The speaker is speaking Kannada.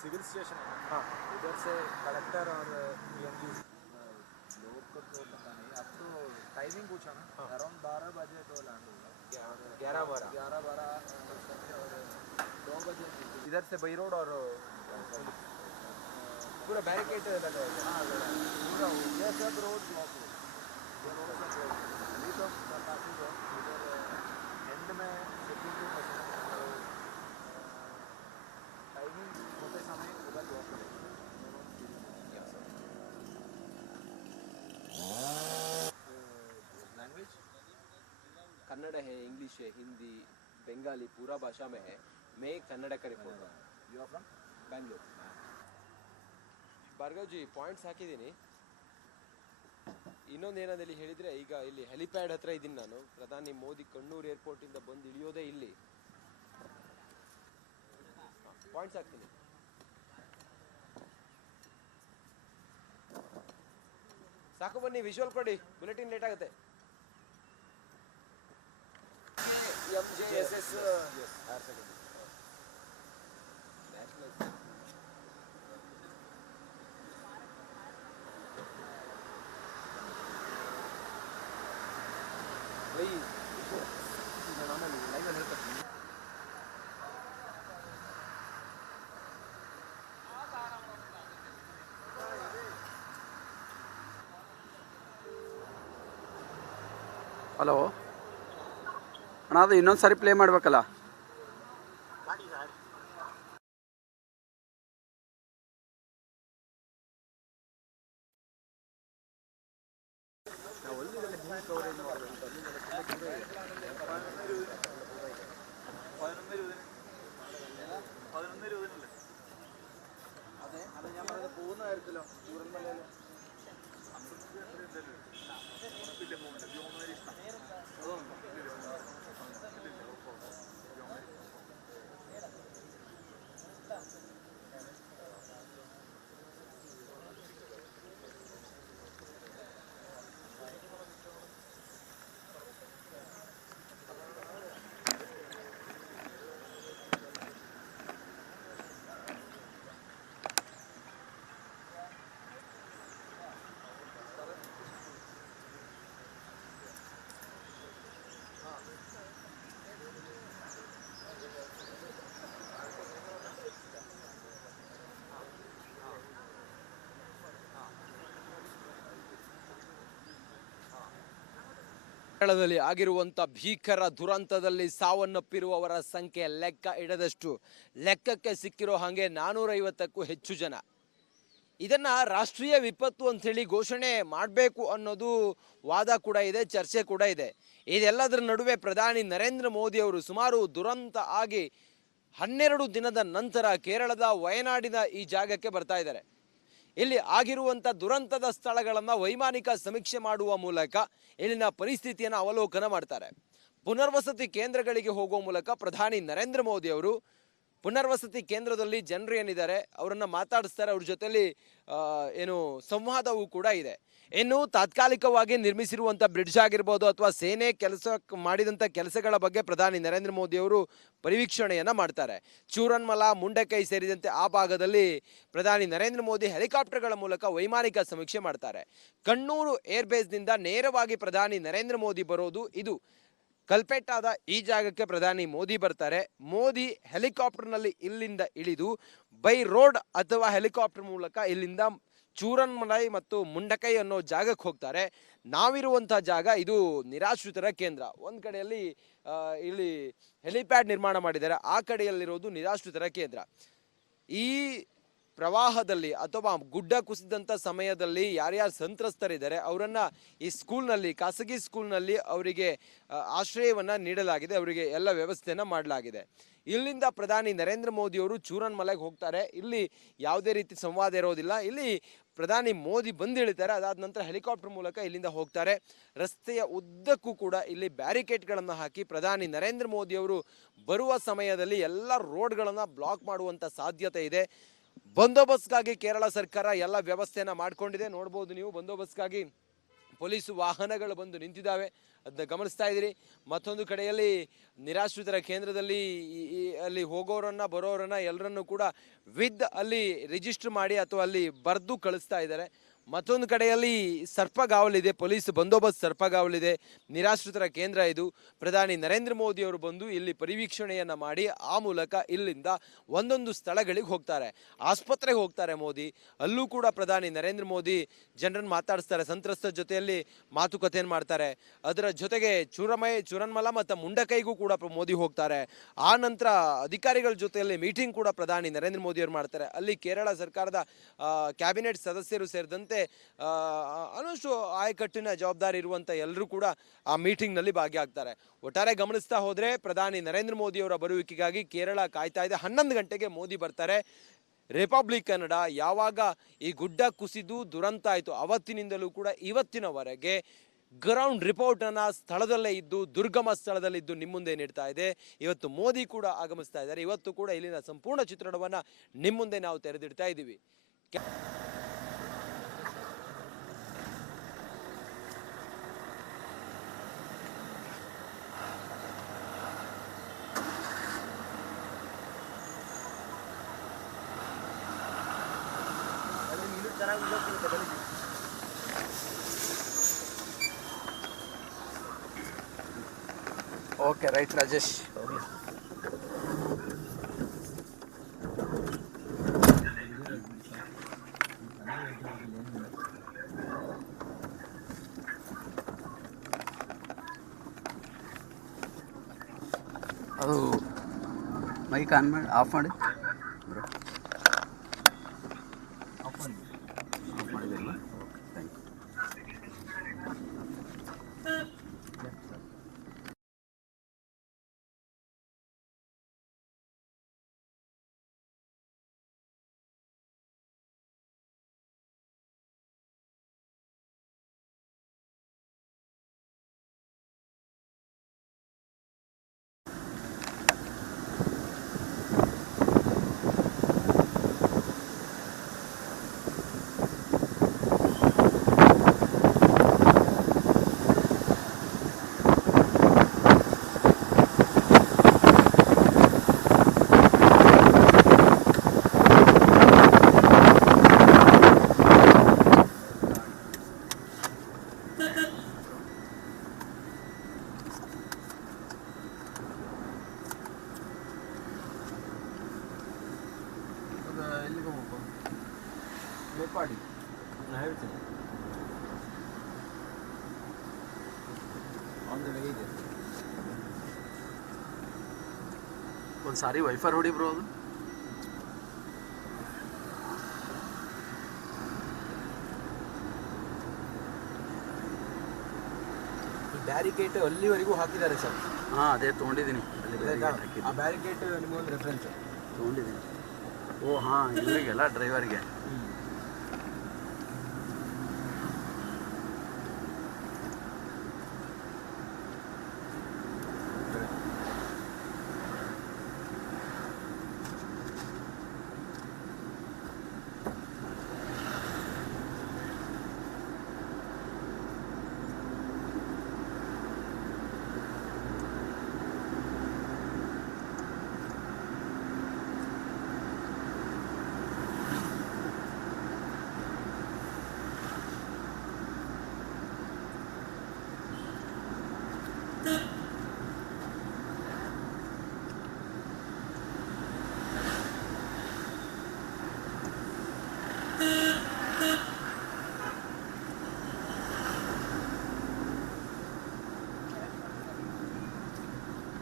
सिविल स्टेशन है ना, हाँ उधर से कलेक्टर और पीएमजी लोग को तो पता नहीं। अब तो टाइमिंग पूछा ना, हाँ। अराउंड 12 बजे तो लैंड होगा, 11-12 और 2 बजे इधर से बाई रोड और पूरा बैरिकेड लगा है। हाँ पूरा ये सब रोड ब्लॉक हो, ये रोड सब ब्लॉक अभी तो काफ़ी है इधर एंड में सिक्योरिटी टाइमिंग होते समय उधर ब्लॉक लैंग्वेज कन्नड़ है, इंग्लिश है, हिंदी, बंगाली, पूरा भाषा में है। मैं कन्नड़ का रिपोर्ट रहा हूँ। You are from Bangalore. Bhargav ji points ಹಾಕಿದ್ದೀನಿ. ಇನ್ನೊಂದೇನಂದೇಳಿ ಹೇಳಿದರೆ, ಈಗ ಇಲ್ಲಿ ಹೆಲಿಪ್ಯಾಡ್ ಹತ್ರ ಇದ್ದೀನಿ ನಾನು. ಪ್ರಧಾನಿ ಮೋದಿ ಕಣ್ಣೂರು ಏರ್ಪೋರ್ಟಿಂದ ಬಂದು ಇಳಿಯೋದೇ ಇಲ್ಲಿ. ಪಾಯಿಂಟ್ಸ್ ಹಾಕ್ತೀನಿ. ಸಾಕು ಬನ್ನಿ, ವಿಜುವಲ್ ಕೊಡಿ, ಬುಲೆಟಿನ್ ಲೇಟ್ ಆಗುತ್ತೆ. MJSS higher secondary. National. Hello ಅಣ್ಣ, ಅದು ಇನ್ನೊಂದು ಸಾರಿ ಪ್ಲೇ ಮಾಡಬೇಕಲ್ಲ. ಕೇರಳದಲ್ಲಿ ಆಗಿರುವಂಥ ಭೀಕರ ದುರಂತದಲ್ಲಿ ಸಾವನ್ನಪ್ಪಿರುವವರ ಸಂಖ್ಯೆ ಲೆಕ್ಕ ಇಡದಷ್ಟು. ಲೆಕ್ಕಕ್ಕೆ ಸಿಕ್ಕಿರೋ ಹಾಗೆ 450ಕ್ಕೂ ಹೆಚ್ಚು ಜನ. ಇದನ್ನ ರಾಷ್ಟ್ರೀಯ ವಿಪತ್ತು ಅಂಥೇಳಿ ಘೋಷಣೆ ಮಾಡಬೇಕು ಅನ್ನೋದು ವಾದ ಕೂಡ ಇದೆ, ಚರ್ಚೆ ಕೂಡ ಇದೆ. ಇದೆಲ್ಲದರ ನಡುವೆ ಪ್ರಧಾನಿ ನರೇಂದ್ರ ಮೋದಿ ಅವರು ಸುಮಾರು ದುರಂತ ಆಗಿ 12 ದಿನದ ನಂತರ ಕೇರಳದ ವಯನಾಡಿನ ಈ ಜಾಗಕ್ಕೆ ಬರ್ತಾ ಇದ್ದಾರೆ. ಇಲ್ಲಿ ಆಗಿರುವಂಥ ದುರಂತದ ಸ್ಥಳಗಳನ್ನು ವೈಮಾನಿಕ ಸಮೀಕ್ಷೆ ಮಾಡುವ ಮೂಲಕ ಇಲ್ಲಿನ ಪರಿಸ್ಥಿತಿಯನ್ನು ಅವಲೋಕನ ಮಾಡ್ತಾರೆ. ಪುನರ್ವಸತಿ ಕೇಂದ್ರಗಳಿಗೆ ಹೋಗುವ ಮೂಲಕ ಪ್ರಧಾನಿ ನರೇಂದ್ರ ಮೋದಿ ಅವರು ಪುನರ್ವಸತಿ ಕೇಂದ್ರದಲ್ಲಿ ಜನರು ಏನಿದ್ದಾರೆ ಅವರನ್ನು ಮಾತಾಡಿಸ್ತಾರೆ. ಅವ್ರ ಜೊತೆಲಿ ಏನು ಸಂವಾದವೂ ಕೂಡ ಇದೆ. ಇನ್ನು ತಾತ್ಕಾಲಿಕವಾಗಿ ನಿರ್ಮಿಸಿರುವಂಥ ಬ್ರಿಡ್ಜ್ ಆಗಿರ್ಬೋದು ಅಥವಾ ಸೇನೆ ಮಾಡಿದಂಥ ಕೆಲಸಗಳ ಬಗ್ಗೆ ಪ್ರಧಾನಿ ನರೇಂದ್ರ ಮೋದಿ ಅವರು ಪರಿವೀಕ್ಷಣೆಯನ್ನು ಮಾಡ್ತಾರೆ. ಚೂರನ್ಮಲ, ಮುಂಡಕೈ ಸೇರಿದಂತೆ ಆ ಭಾಗದಲ್ಲಿ ಪ್ರಧಾನಿ ನರೇಂದ್ರ ಮೋದಿ ಹೆಲಿಕಾಪ್ಟರ್ಗಳ ಮೂಲಕ ವೈಮಾನಿಕ ಸಮೀಕ್ಷೆ ಮಾಡ್ತಾರೆ. ಕಣ್ಣೂರು ಏರ್ಬೇಸ್ನಿಂದ ನೇರವಾಗಿ ಪ್ರಧಾನಿ ನರೇಂದ್ರ ಮೋದಿ ಬರೋದು ಇದು ಕಲ್ಪೆಟ್ಟಾದ ಈ ಜಾಗಕ್ಕೆ ಪ್ರಧಾನಿ ಮೋದಿ ಬರ್ತಾರೆ. ಮೋದಿ ಹೆಲಿಕಾಪ್ಟರ್ನಲ್ಲಿ ಇಲ್ಲಿಂದ ಇಳಿದು ಬೈ ರೋಡ್ ಅಥವಾ ಹೆಲಿಕಾಪ್ಟರ್ ಮೂಲಕ ಇಲ್ಲಿಂದ ಚೂರನ್ಮಲೈ ಮತ್ತು ಮುಂಡಕೈ ಅನ್ನೋ ಜಾಗಕ್ಕೆ ಹೋಗ್ತಾರೆ. ನಾವಿರುವಂಥ ಜಾಗ ಇದು ನಿರಾಶ್ರಿತರ ಕೇಂದ್ರ. ಒಂದು ಕಡೆಯಲ್ಲಿ ಇಲ್ಲಿ ಹೆಲಿಪ್ಯಾಡ್ ನಿರ್ಮಾಣ ಮಾಡಿದ್ದಾರೆ, ಆ ಕಡೆಯಲ್ಲಿರೋದು ನಿರಾಶ್ರಿತರ ಕೇಂದ್ರ. ಈ ಪ್ರವಾಹದಲ್ಲಿ ಅಥವಾ ಗುಡ್ಡ ಕುಸಿದಂಥ ಸಮಯದಲ್ಲಿ ಯಾರ್ಯಾರು ಸಂತ್ರಸ್ತರಿದ್ದಾರೆ ಅವರನ್ನು ಈ ಸ್ಕೂಲ್ನಲ್ಲಿ, ಖಾಸಗಿ ಸ್ಕೂಲ್ನಲ್ಲಿ ಅವರಿಗೆ ಆಶ್ರಯವನ್ನು ನೀಡಲಾಗಿದೆ, ಅವರಿಗೆ ಎಲ್ಲ ವ್ಯವಸ್ಥೆಯನ್ನು ಮಾಡಲಾಗಿದೆ. ಇಲ್ಲಿಂದ ಪ್ರಧಾನಿ ನರೇಂದ್ರ ಮೋದಿ ಅವರು ಚೂರನ್ಮಲೆಗೆ ಹೋಗ್ತಾರೆ. ಇಲ್ಲಿ ಯಾವುದೇ ರೀತಿ ಸಂವಾದ ಇರೋದಿಲ್ಲ. ಇಲ್ಲಿ ಪ್ರಧಾನಿ ಮೋದಿ ಬಂದಿಳಿತಾರೆ, ಅದಾದ ನಂತರ ಹೆಲಿಕಾಪ್ಟರ್ ಮೂಲಕ ಇಲ್ಲಿಂದ ಹೋಗ್ತಾರೆ. ರಸ್ತೆಯ ಉದ್ದಕ್ಕೂ ಕೂಡ ಇಲ್ಲಿ ಬ್ಯಾರಿಕೇಡ್ಗಳನ್ನು ಹಾಕಿ ಪ್ರಧಾನಿ ನರೇಂದ್ರ ಮೋದಿ ಅವರು ಬರುವ ಸಮಯದಲ್ಲಿ ಎಲ್ಲ ರೋಡ್ಗಳನ್ನು ಬ್ಲಾಕ್ ಮಾಡುವಂಥ ಸಾಧ್ಯತೆ ಇದೆ. ಬಂದೋಬಸ್ತ್ಗಾಗಿ ಕೇರಳ ಸರ್ಕಾರ ಎಲ್ಲ ವ್ಯವಸ್ಥೆಯನ್ನು ಮಾಡಿಕೊಂಡಿದೆ. ನೋಡ್ಬೋದು ನೀವು, ಬಂದೋಬಸ್ತ್ಗಾಗಿ ಪೊಲೀಸ್ ವಾಹನಗಳು ಬಂದು ನಿಂತಿದ್ದಾವೆ. ಅದನ್ನ ಗಮನಿಸ್ತಾ ಇದ್ದೀರಿ. ಮತ್ತೊಂದು ಕಡೆಯಲ್ಲಿ ನಿರಾಶ್ರಿತರ ಕೇಂದ್ರದಲ್ಲಿ ಅಲ್ಲಿ ಹೋಗೋರನ್ನ ಬರೋರನ್ನ ಎಲ್ಲರನ್ನು ಕೂಡ ಅಲ್ಲಿ ರಿಜಿಸ್ಟರ್ ಮಾಡಿ ಅಥವಾ ಅಲ್ಲಿ ಬರೆದು ಕಳಿಸ್ತಾ ಇದ್ದಾರೆ. ಮತ್ತೊಂದು ಕಡೆಯಲ್ಲಿ ಸರ್ಪಗಾವಲಿದೆ, ಪೊಲೀಸ್ ಬಂದೋಬಸ್ತ್ ಸರ್ಪಗಾವಲಿದೆ. ನಿರಾಶ್ರಿತರ ಕೇಂದ್ರ ಇದು. ಪ್ರಧಾನಿ ನರೇಂದ್ರ ಮೋದಿ ಅವರು ಬಂದು ಇಲ್ಲಿ ಪರಿವೀಕ್ಷಣೆಯನ್ನ ಮಾಡಿ ಆ ಮೂಲಕ ಇಲ್ಲಿಂದ ಒಂದೊಂದು ಸ್ಥಳಗಳಿಗೆ ಹೋಗ್ತಾರೆ. ಆಸ್ಪತ್ರೆಗೆ ಹೋಗ್ತಾರೆ ಮೋದಿ. ಅಲ್ಲೂ ಕೂಡ ಪ್ರಧಾನಿ ನರೇಂದ್ರ ಮೋದಿ ಜನರನ್ನು ಮಾತಾಡಿಸ್ತಾರೆ, ಸಂತ್ರಸ್ತರ ಜೊತೆಯಲ್ಲಿ ಮಾತುಕತೆಯನ್ನು ಮಾಡ್ತಾರೆ. ಅದರ ಜೊತೆಗೆ ಚೂರನ್ಮಲ ಮತ್ತು ಮುಂಡಕೈಗೂ ಕೂಡ ಮೋದಿ ಹೋಗ್ತಾರೆ. ಆ ನಂತರ ಅಧಿಕಾರಿಗಳ ಜೊತೆಯಲ್ಲಿ ಮೀಟಿಂಗ್ ಕೂಡ ಪ್ರಧಾನಿ ನರೇಂದ್ರ ಮೋದಿ ಅವರು ಮಾಡ್ತಾರೆ. ಅಲ್ಲಿ ಕೇರಳ ಸರ್ಕಾರದ ಕ್ಯಾಬಿನೆಟ್ ಸದಸ್ಯರು ಸೇರಿದಂತೆ ಅನಷ್ಟು ಆಯಕಟ್ಟಿನ ಜವಾಬ್ದಾರಿ ಇರುವಂತ ಎಲ್ಲರೂ ಕೂಡ ಆ ಮೀಟಿಂಗ್ ನಲ್ಲಿ ಭಾಗಿಯಾಗ್ತಾರೆ. ಒಟ್ಟಾರೆ ಗಮನಿಸ್ತಾ ಹೋದ್ರೆ ಪ್ರಧಾನಿ ನರೇಂದ್ರ ಮೋದಿ ಅವರ ಬರುವಿಕೆಗಾಗಿ ಕೇರಳ ಕಾಯ್ತಾ ಇದೆ. 11 ಗಂಟೆಗೆ ಮೋದಿ ಬರ್ತಾರೆ. ರಿಪಬ್ಲಿಕ್ ಕನ್ನಡ ಯಾವಾಗ ಈ ಗುಡ್ಡ ಕುಸಿದು ದುರಂತ ಆಯಿತು ಅವತ್ತಿನಿಂದಲೂ ಕೂಡ ಇವತ್ತಿನವರೆಗೆ ಗ್ರೌಂಡ್ ರಿಪೋರ್ಟ್ ಅನ್ನ ಸ್ಥಳದಲ್ಲೇ ಇದ್ದು, ದುರ್ಗಮ ಸ್ಥಳದಲ್ಲಿದ್ದು ನಿಮ್ಮ ಮುಂದೆ ನೀಡ್ತಾ ಇದೆ. ಇವತ್ತು ಮೋದಿ ಕೂಡ ಆಗಮಿಸ್ತಾ ಇದ್ದಾರೆ. ಇವತ್ತು ಕೂಡ ಇಲ್ಲಿನ ಸಂಪೂರ್ಣ ಚಿತ್ರಣವನ್ನ ನಿಮ್ಮ ಮುಂದೆ ನಾವು ತೆರೆದಿಡ್ತಾ ಇದ್ದೀವಿ. Okay right Rajesh. ಅದು ಮೈಕ್ ಆನ್ ಮಾಡಿ ಆಫ್ ಮಾಡಿ ಬ್ರೋ. ಆಫ್ ಮಾಡಿದಿರಲ್ಲ. Thank you. ಒಂದು ಸಾರಿ ವೈಫರ್ ಹೊಡಿ ಬ್ರೋ. ಅದು ಬ್ಯಾರಿಕೇಡ್ ಅಲ್ಲಿವರೆಗೂ ಹಾಕಿದ್ದಾರೆ ಸರ್. ಹಾಂ ಅದೇ ತೊಗೊಂಡಿದ್ದೀನಿ. ಬ್ಯಾರಿಕೇಡ್ ನಿಮಗೊಂದು ರೆಫರೆನ್ಸ್ ತೊಗೊಂಡಿದ್ದೀನಿ. ಓ ಹಾಂ ಇವರಿಗೆಲ್ಲ ಡ್ರೈವರ್ಗೆ